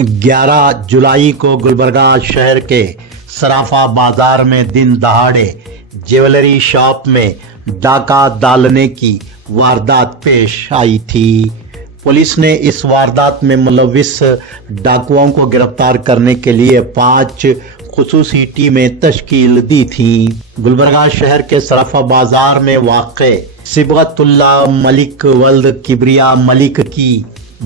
11 जुलाई को गुलबर्गा शहर के सराफा बाजार में दिन दहाड़े ज्वेलरी शॉप में डाका डालने की वारदात पेश आई थी। पुलिस ने इस वारदात में मुलविस डाकुओं को गिरफ्तार करने के लिए 5 खुसूसी टीमें तश्कील दी थी। गुलबर्गा शहर के सराफा बाजार में वाक़े सिबगतुल्ला मलिक वल्द किबरिया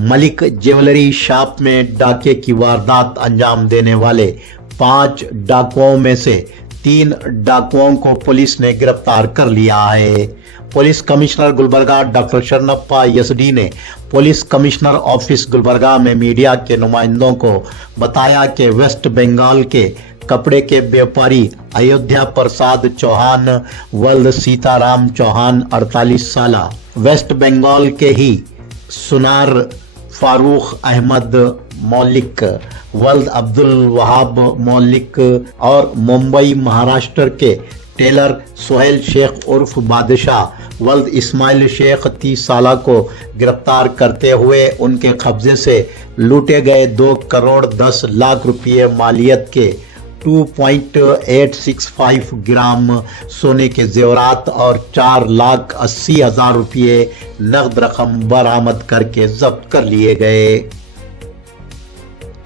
मलिक ज्वेलरी शॉप में डाके की वारदात अंजाम देने वाले 5 डाकुओं में से 3 डाकुओं को पुलिस ने गिरफ्तार कर लिया है। Police commissioner Gulbarga doctor Sharanappa SD ने पुलिस कमिश्नर ऑफिस गुलबर्गा में मीडिया के नुमाइंदों को बताया कि वेस्ट बंगाल के कपड़े के व्यापारी अयोध्या प्रसाद चौहान वल्द सीताराम चौहान 48 साल, वेस्ट बंगाल के ही सुनार फारूक अहमद मौलिक वल्द अब्दुल वहाब मौलिक और मुंबई महाराष्ट्र के टेलर सुहेल शेख उर्फ बादशाह वल्द इस्माइल शेख 30 साल को गिरफ्तार करते हुए उनके कब्जे से लूटे गए 2 करोड़ 10 लाख रुपये मालियत के 2.865 ग्राम सोने के जेवरात और 4,80,000 रुपये नगद रकम बरामद करके जब्त कर लिए गए।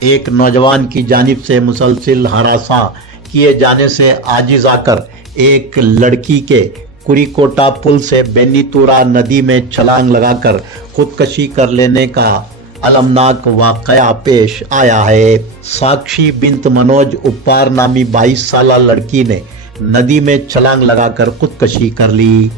एक नौजवान की जानिब से मुसलसिल हरासा किए जाने से आजिज आकर एक लड़की के कुरीकोटा पुल से बेनीतुरा नदी में छलांग लगाकर खुदकशी कर लेने का अलमनाक वाकया पेश आया है। साक्षी बिन्त मनोज उप्पार नामी 22 साल लड़की ने नदी में छलांग लगाकर खुदकशी कर ली।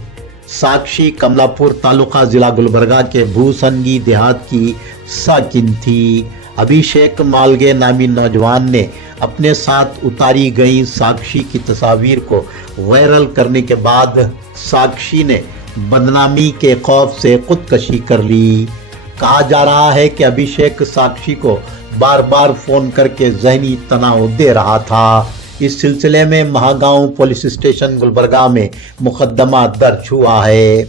साक्षी कमलापुर तालुका जिला गुलबर्गा के भूसनगी देहात की साकिन थी। अभिषेक मालगे नामी नौजवान ने अपने साथ उतारी गई साक्षी की तस्वीर को वायरल करने के बाद साक्षी ने बदनामी के खौफ से खुदकशी कर ली। कहा जा रहा है कि अभिषेक साक्षी को बार बार फोन करके जहनी तनाव दे रहा था। इस सिलसिले में महागांव पुलिस स्टेशन गुलबर्गा में मुकदमा दर्ज हुआ है।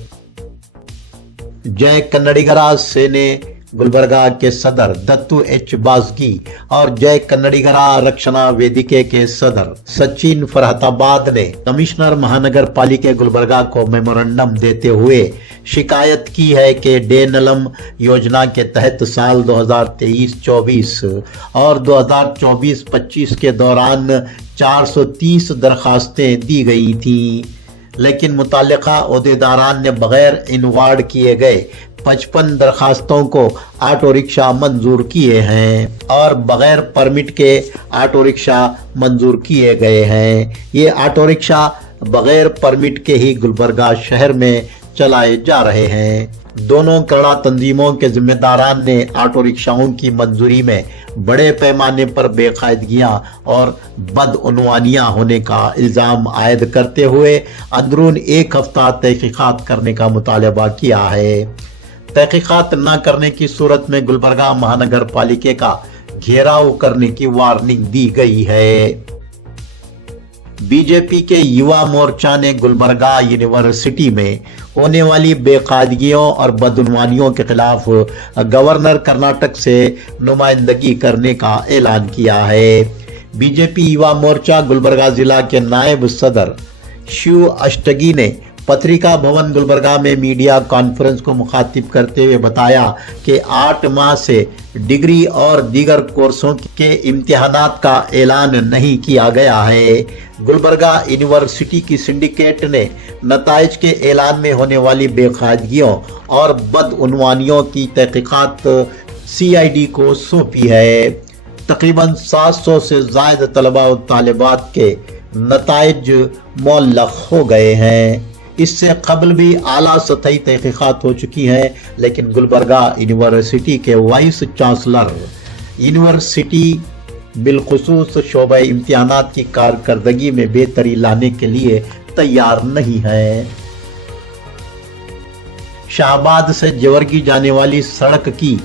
जय कन्नड़ीगरा सेने गुलबर्गा के सदर दत्तू एच बाजगी और जय कन्नड़ीगरा रक्षणा वेदिके के सदर सचिन फरहताबाद ने कमिश्नर महानगर पालिका गुलबर्गा को मेमोरेंडम देते हुए शिकायत की है कि डेनलम योजना के तहत साल 2023-24 और 2024-25 के दौरान 430 दरखास्तें दी गई थीं, लेकिन मुतालिका ओहदेदारान ने बगैर इनवार्ड किए गए 55 दरखास्तों को ऑटो रिक्शा मंजूर किए हैं और बगैर परमिट के ऑटो रिक्शा मंजूर किए गए हैं। ये ऑटो रिक्शा बगैर परमिट के ही गुलबर्गा शहर में चलाए जा रहे हैं। दोनों कड़ा तंजीमों के जिम्मेदारान ने ऑटो रिक्शाओं की मंजूरी में बड़े पैमाने पर बेकायदगियां और बदउनवानियां होने का इल्ज़ाम आयद करते हुए अंदरून 1 हफ्ता तहकीकात करने का मुतालबा किया है। तहकीकात न करने की सूरत में गुलबर्गा महानगर पालिका का घेराव करने की वार्निंग दी गई है। बीजेपी के युवा मोर्चा ने गुलबर्गा यूनिवर्सिटी में होने वाली बेकायदगियों और बदउनवानियों के खिलाफ गवर्नर कर्नाटक से नुमाइंदगी करने का ऐलान किया है। बीजेपी युवा मोर्चा गुलबर्गा जिला के नायब सदर शिव अष्टगी ने पत्रिका भवन गुलबर्गा में मीडिया कॉन्फ्रेंस को मुखातिब करते हुए बताया कि 8 माह से डिग्री और दीगर कोर्सों के इम्तिहानात का ऐलान नहीं किया गया है। गुलबर्गा यूनिवर्सिटी की सिंडिकेट ने नताइज के ऐलान में होने वाली बेकायदगियों और बदउनवानियों की तहकीकात CID को सौंपी है। तकरीबन 700 से ज़ायद तलबा और तालिबात के नताइज मुअल्लक़ हो गए हैं। इससे कबल भी आला सतही तहकीकात हो चुकी हैं, लेकिन गुलबर्गा यूनिवर्सिटी के वाइस चांसलर यूनिवर्सिटी बिलखुसूस शोबे इम्तिहानात की कारकर्दगी में बेहतरी लाने के लिए तैयार नहीं है। शाहबाद से जवर्गी जाने वाली सड़क की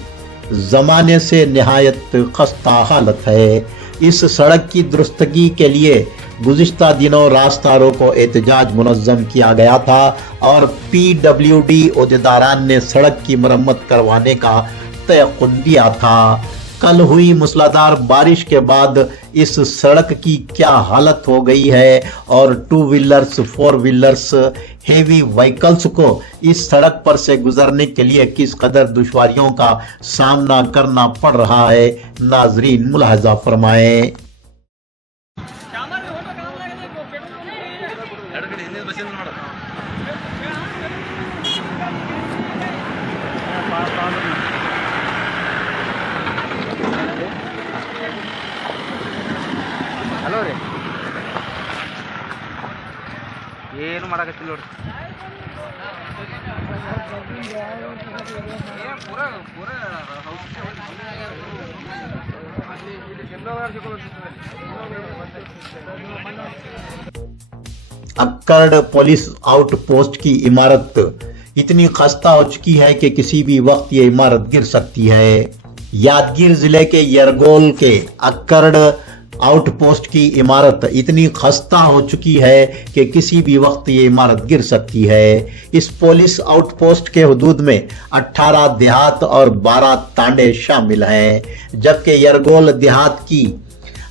जमाने से निहायत खस्ता हालत है। इस सड़क की दुरुस्तगी के लिए गुज़िश्ता दिनों रास्ता रोको एहतजाज मुनज़्ज़म किया गया था और PWD ओहदेदारान ने सड़क की मरम्मत करवाने का तयक़ुन दिया था। कल हुई मूसलाधार बारिश के बाद इस सड़क की क्या हालत हो गई है और two wheelers, four wheelers, heavy vehicles को इस सड़क पर से गुजरने के लिए किस कदर दुश्वारियों का सामना करना पड़ रहा है, नाजरीन मुलाहजा फरमाएं। ಹಲೋ ರೀ, ಏನು ಮಾಡಕತ್ತಿಲ್ಲ ನೋಡ್ರಿ. अक्कड़ पुलिस आउटपोस्ट की इमारत इतनी खस्ता हो चुकी है कि किसी भी वक्त ये इमारत गिर सकती है। यादगीर जिले के यरगोल के अक्कड़ आउटपोस्ट की इमारत इतनी खस्ता हो चुकी है कि किसी भी वक्त ये इमारत गिर सकती है। इस पुलिस आउटपोस्ट के हुदूद में 18 देहात और 12 तांडे शामिल हैं, जबकि यरगोल देहात की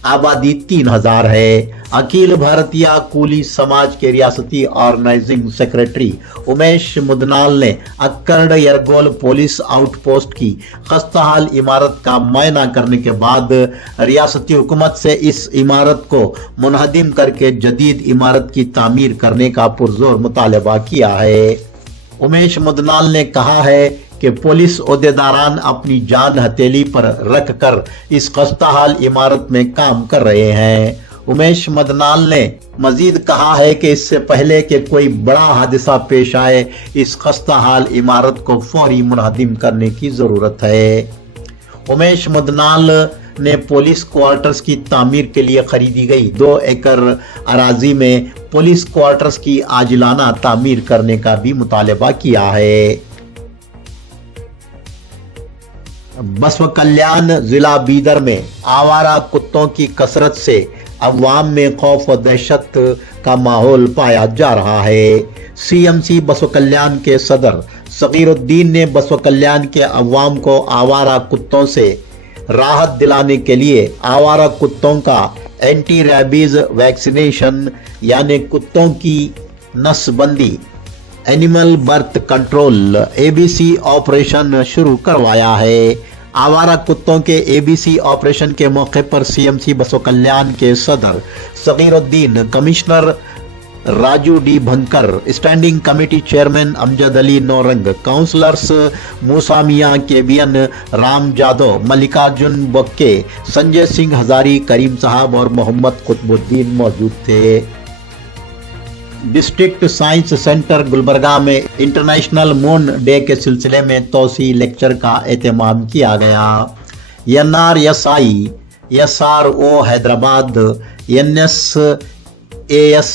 आबादी 3000 है। अखिल भारतीय कूली समाज के रियासती ऑर्गेनाइजिंग सेक्रेटरी उमेश मुदनाल ने अक्कड़ यरगोल पुलिस आउटपोस्ट की खस्ताहाल इमारत का मुआयना करने के बाद रियासती हुकूमत से इस इमारत को मुनहदिम करके जदीद इमारत की तामीर करने का पुरजोर मुतालबा किया है। उमेश मुदनाल ने कहा है कि पुलिस ओहदेदारान अपनी जान हथेली पर रख कर इस खस्ताहाल इमारत में काम कर रहे हैं। उमेश मदनाल ने मजीद कहा है कि इससे पहले कि कोई बड़ा हादसा पेश आए, इस खस्ताहाल इमारत को फौरी मुनहदिम करने की जरूरत है। उमेश मदनाल ने पुलिस क्वार्टर्स की तामीर के लिए खरीदी गई 2 एकड़ अराजी में पुलिस क्वार्टर्स की आजिलाना तामीर करने का भी मुतालबा किया है। बसव कल्याण जिला बीदर में आवारा कुत्तों की कसरत से अवाम में खौफ व दहशत का माहौल पाया जा रहा है। सीएमसी बसव कल्याण के सदर सगीरुद्दीन ने बसव कल्याण के अवाम को आवारा कुत्तों से राहत दिलाने के लिए आवारा कुत्तों का एंटी रैबीज वैक्सीनेशन यानी कुत्तों की नसबंदी animal birth control ABC operation शुरू करवाया है। आवारा कुत्तों के एबीसी ऑपरेशन के मौके पर सीएमसी बसव कल्याण के सदर Sagiruddin, commissioner Raju D Bhankar, standing committee chairman Amjad Ali Naurang, councillors Moosa Miyan Kebiyan, Ram Jadhav, Mallikarjun Bakke, Sanjay Singh Hazari, Karim साहब और मोहम्मद कुतुबुद्दीन मौजूद थे। डिस्ट्रिक्ट साइंस सेंटर गुलबर्गा में इंटरनेशनल मून डे के सिलसिले में तोसी लेक्चर का एहतमाम किया गया। NRSI, SRO Hyderabad, NSAS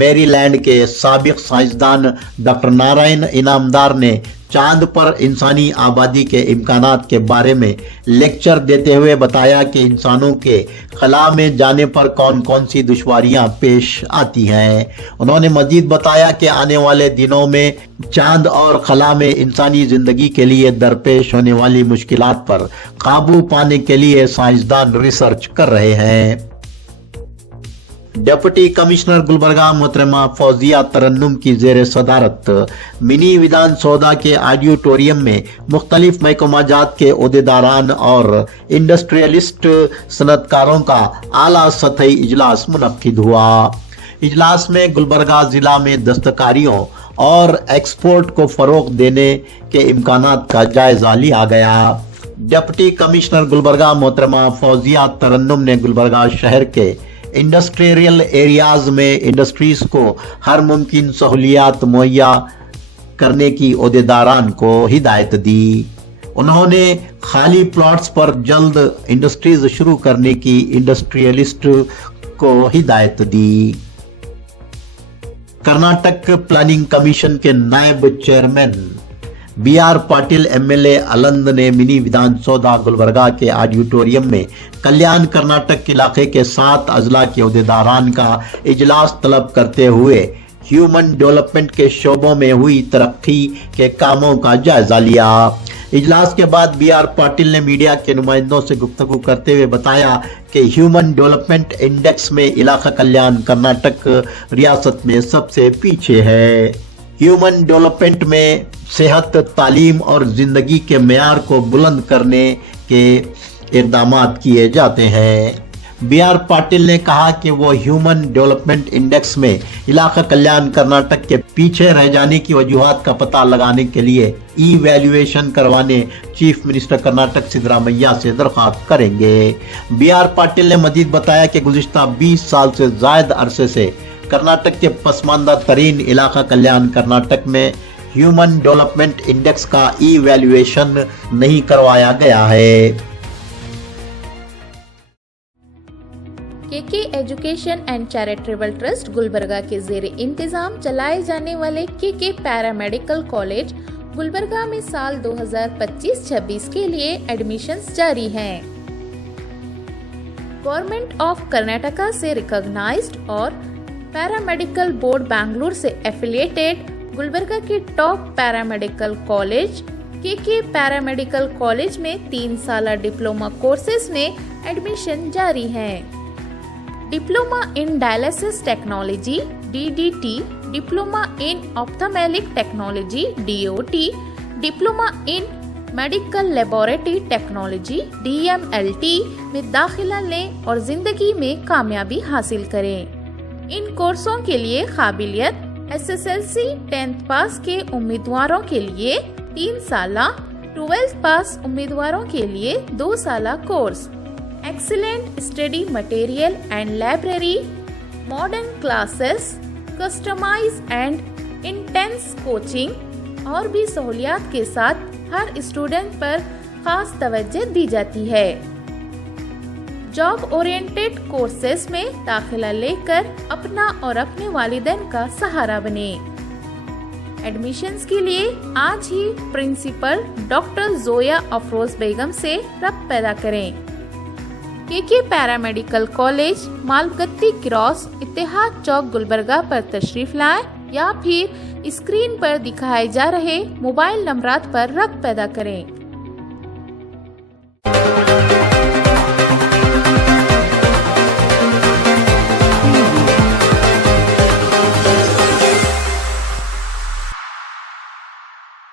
Maryland के साबिक साइंसदान डॉक्टर नारायण इनामदार ने चांद पर इंसानी आबादी के इम्कानात के बारे में लेक्चर देते हुए बताया कि इंसानों के खला में जाने पर कौन कौन सी दुश्वारियां पेश आती हैं। उन्होंने मजीद बताया कि आने वाले दिनों में चांद और खला में इंसानी जिंदगी के लिए दरपेश होने वाली मुश्किलात पर काबू पाने के लिए साइंसदान रिसर्च कर रहे हैं। डिप्टी कमिश्नर गुलबर्गा मोहतरमा फौजिया तरन्नुम की जेर सदारत मिनी विधान सौदा के ऑडिटोरियम में मुख्तलिफ महकमाजात के ओहदेदारान और इंडस्ट्रियलिस्ट सनतकारों का आला सतही इजलास मुनक्किद हुआ। इजलास में गुलबर्गा जिला में दस्तकारियों और एक्सपोर्ट को फरोग देने के इम्कानात का जायजा लिया गया। डिप्टी कमिश्नर गुलबर्गा मोहतरमा फौजिया तरन्नुम ने गुलबर्गा शहर के इंडस्ट्रियल एरियाज में इंडस्ट्रीज को हर मुमकिन सहूलियात मुहैया करने की ओहदेदारान को हिदायत दी। उन्होंने खाली प्लॉट्स पर जल्द इंडस्ट्रीज शुरू करने की इंडस्ट्रियलिस्ट को हिदायत दी। कर्नाटक प्लानिंग कमीशन के नायब चेयरमैन BR पाटिल MLA अलंद ने मिनी विधान सौदा गुलबर्गा के ऑडिटोरियम में कल्याण कर्नाटक इलाके के 7 अजला के ओहदेदारान का इजलास तलब करते हुए ह्यूमन डेवलपमेंट के शोबों में हुई तरक्की के कामों का जायजा लिया। इजलास के बाद बी.आर. पाटिल ने मीडिया के नुमाइंदों से गुफ्तगू करते हुए बताया कि ह्यूमन डेवलपमेंट इंडेक्स में इलाका कल्याण कर्नाटक रियासत में सबसे पीछे है। ह्यूमन डेवलपमेंट में सेहत, तालीम और जिंदगी के मेयार को बुलंद करने के इक़दामात किए जाते हैं। बी.आर. पाटिल ने कहा कि वो ह्यूमन डेवलपमेंट इंडेक्स में इलाका कल्याण कर्नाटक के पीछे रह जाने की वजूहात का पता लगाने के लिए इवैल्यूएशन करवाने चीफ मिनिस्टर कर्नाटक सिद्धरामैया से दरख्वास्त करेंगे। बी.आर. पाटिल ने मजीद बताया कि गुज़िश्ता 20 साल से ज़ायद अरसे से कर्नाटक के पसमानदा तरीन इलाका कल्याण कर्नाटक में ह्यूमन डेवलपमेंट इंडेक्स का इवैल्यूएशन नहीं करवाया गया है। KK education and charitable trust Gulbarga के ज़ेरे इंतजाम चलाए जाने वाले केके पैरामेडिकल कॉलेज गुलबर्गा में साल 2025-26 के लिए एडमिशन्स जारी हैं। गवर्नमेंट ऑफ कर्नाटका से रिकॉग्नाइज्ड और पैरामेडिकल बोर्ड बेंगलुरु से एफिलिएटेड गुलबर्गा के top paramedical college KK paramedical college में 3 साल डिप्लोमा कोर्सेज में एडमिशन जारी हैं। Diploma in dialysis technology DDT, diploma in ophthalmic technology DOT, diploma in medical laboratory technology DMLT में दाखिला लें और जिंदगी में कामयाबी हासिल करें। इन कोर्सों के लिए काबिलियत SSLC 10th पास के उम्मीदवारों के लिए 3 साला, 12th पास उम्मीदवारों के लिए 2 साला course, excellent study material and library, modern classes, customise and intense coaching और भी सहूलियात के साथ हर स्टूडेंट पर खास तवज्जो दी जाती है। जॉब ओरिएंटेड कोर्सेज में दाखिला लेकर अपना और अपने वालिदैन का सहारा बने। एडमिशन्स के लिए आज ही प्रिंसिपल डॉक्टर जोया अफरोज बेगम से रब्त पैदा करें। केके पैरामेडिकल कॉलेज मालगत्ती क्रॉस इत्तेहाद चौक गुलबर्गा पर तशरीफ लाएं या फिर स्क्रीन पर दिखाए जा रहे मोबाइल नंबरात पर रब्त पैदा करें।